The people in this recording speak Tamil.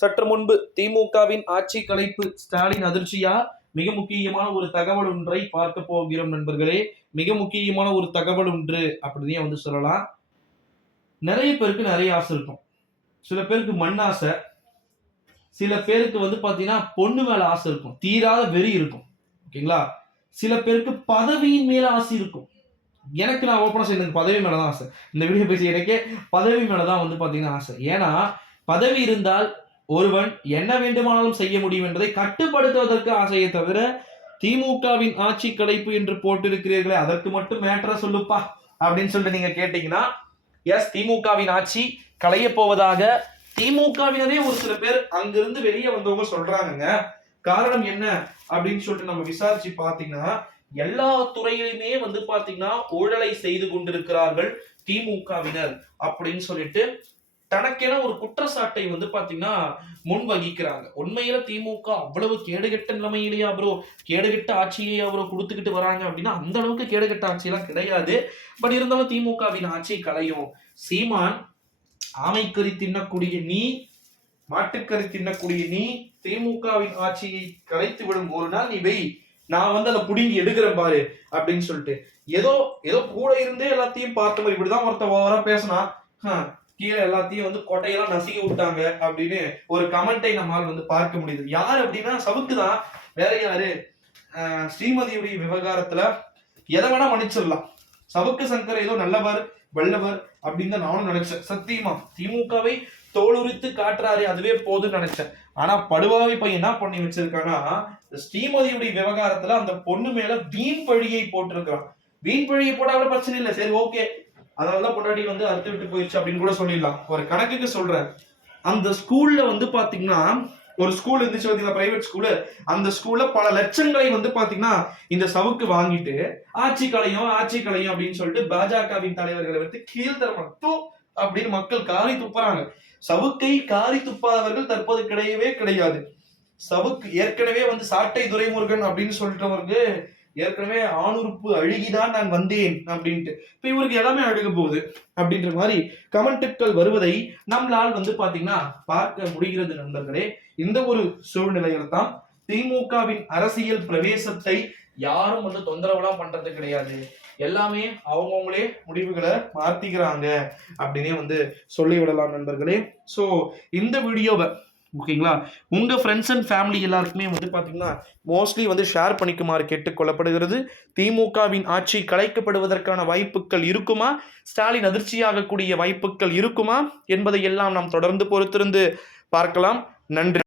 சற்று முன்பு திமுகவின் ஆட்சி கலைப்பு ஸ்டாலின் அதிர்ச்சியா? மிக முக்கியமான ஒரு தகவல் ஒன்றை பார்க்க போகிறோம் நண்பர்களே. மிக முக்கியமான ஒரு தகவல் ஒன்று அப்படின்னே வந்து சொல்லலாம். நிறைய பேருக்கு நிறைய ஆசை இருக்கும். சில பேருக்கு மண் ஆசை. சில பேருக்கு வந்து பாத்தீங்கன்னா பொண்ணு மேல ஆசை இருக்கும். தீராத வெறி இருக்கும். ஓகேங்களா? சில பேருக்கு பதவியின் மேல ஆசை இருக்கும். எனக்கு நான் ஓப்பனா செய்ய எனக்கு பதவி மேலே தான் ஆசை. இந்த வீடியோ பேசி எனக்கே பதவி மேலே தான் வந்து பாத்தீங்கன்னா ஆசை. ஏன்னா பதவி இருந்தால் ஒருவன் என்ன வேண்டுமானாலும் செய்ய முடியும் என்பதை கட்டுப்படுத்துவதற்கு ஆசையை தவிர திமுகவின் ஆட்சி கலைப்பு என்று போட்டிருக்கிறீர்களே அதற்கு மட்டும் மேட்டரை சொல்லுப்பா அப்படின்னு சொல்லிட்டு நீங்க கேட்டீங்கன்னா எஸ் திமுகவின் ஆட்சி களைய போவதாக திமுகவினரே ஒரு சில பேர் அங்கிருந்து வெளியே வந்தவங்க சொல்றாங்க காரணம் என்ன அப்படின்னு சொல்லிட்டு நம்ம விசாரிச்சு பாத்தீங்கன்னா எல்லா துறையிலுமே வந்து பாத்தீங்கன்னா ஊழலை செய்து கொண்டிருக்கிறார்கள் திமுகவினர் அப்படின்னு சொல்லிட்டு தனக்கென ஒரு குற்றச்சாட்டை வந்து பாத்தீங்கன்னா முன் வகிக்கிறாங்க. உண்மையில திமுக அவ்வளவு கேடுகெட்ட நிலைமையிலேயே ப்ரோ கேடுகெட்ட ஆட்சியை அவரோ கொடுத்துக்கிட்டு வராங்க அப்படின்னா அந்த அளவுக்கு கேடுகெட்ட ஆட்சியெல்லாம் கிடையாது. பட் இருந்தாலும் திமுகவின் ஆட்சியை கலையும். சீமான் ஆமைக்கறி தின்னக்கூடிய நீ மாட்டுக்கறி தின்னக்கூடிய நீ திமுகவின் ஆட்சியை கலைத்து விடும் ஒரு நாள் நீ வெய். நான் வந்து அதை புடுங்கி எடுக்கிறேன் பாரு அப்படின்னு சொல்லிட்டு. ஏதோ ஏதோ கூட இருந்தே எல்லாத்தையும் பார்த்த மாதிரி இப்படிதான் ஒருத்தன் ஓவரா பேசினா கீழே எல்லாத்தையும் வந்து கொட்டையெல்லாம் நசுக்கி விட்டாங்க அப்படின்னு ஒரு கமெண்டை நம்மால் வந்து பார்க்க முடியுது. யார் அப்படின்னா சவுக்கு தான். வேற யாரு? ஸ்ரீமதியுடைய விவகாரத்துல எதை வேணா மன்னிச்சிடலாம். சவுக்கு சங்கர் ஏதோ நல்லவர் வல்லவர் அப்படின்னு தான் நானும் நினைச்சேன். சத்தியமா திமுகவை தோலுரித்து காட்டுறாரு அதுவே போதும்னு நினைச்சேன். ஆனா படுவாவி பையன் என்ன பண்ணி வச்சிருக்கானா ஸ்ரீமதியுடைய விவகாரத்துல அந்த பொண்ணு மேல வீண் பழியை போட்டிருக்கான் வீண் பழியை போட்டா கூட பிரச்சனை இல்லை. சரி ஓகே அதனாலதான் பொண்டாட்டி வந்து அறுத்து விட்டு போயிடுச்சு அப்படின்னு கூட சொல்லிடலாம். ஒரு கணக்குக்கு சொல்றேன். அந்த ஸ்கூல்ல வந்து பாத்தீங்கன்னா ஒரு ஸ்கூல் இருந்துச்சு பாத்தீங்கன்னா பிரைவேட் ஸ்கூலு அந்த ஸ்கூல்ல பல லட்சங்களை வந்து பாத்தீங்கன்னா இந்த சவுக்கு வாங்கிட்டு ஆட்சி கலையும் ஆட்சி கலையும் அப்படின்னு சொல்லிட்டு பாஜகவின் தலைவர்களை வந்து கீழ்த்தரமான அப்படின்னு மக்கள் காரி துப்புறாங்க. சவுக்கை காரி துப்பாதவர்கள் தற்போது கிடையவே கிடையாது. சவுக்கு ஏற்கனவே வந்து சாட்டை துரைமுருகன் அப்படின்னு சொல்லிட்டவருக்கு ஏற்கனவே ஆணுறுப்பு அழுகிதான் நான் வந்தேன் அப்படின்ட்டு. இப்போ இவருக்கு எல்லாமே அழுக போகுது அப்படின்ற மாதிரி கமெண்ட்டுகள் வருவதை நம்மளால் வந்து பாத்தீங்கன்னா பார்க்க முடிகிறது நண்பர்களே. இந்த ஒரு சூழ்நிலையில தான் திமுகவின் அரசியல் பிரவேசத்தை யாரும் வந்து தொந்தரவுலாம் பண்றது கிடையாது. எல்லாமே அவங்கவுங்களே முடிவுகளை மாத்திக்கிறாங்க அப்படின்னே வந்து சொல்லிவிடலாம் நண்பர்களே. ஸோ இந்த வீடியோவை ஓகேங்களா? உங்கள் ஃப்ரெண்ட்ஸ் அண்ட் ஃபேமிலி எல்லாருக்குமே வந்து பாத்தீங்கன்னா மோஸ்ட்லி வந்து ஷேர் பண்ணிக்குமாறு கேட்டுக்கொள்ளப்படுகிறது. திமுகவின் ஆட்சி கலைக்கப்படுவதற்கான வாய்ப்புகள் இருக்குமா? ஸ்டாலின் அதிர்ச்சியாகக்கூடிய வாய்ப்புகள் இருக்குமா? என்பதை எல்லாம் நாம் தொடர்ந்து பொறுத்திருந்து பார்க்கலாம். நன்றி.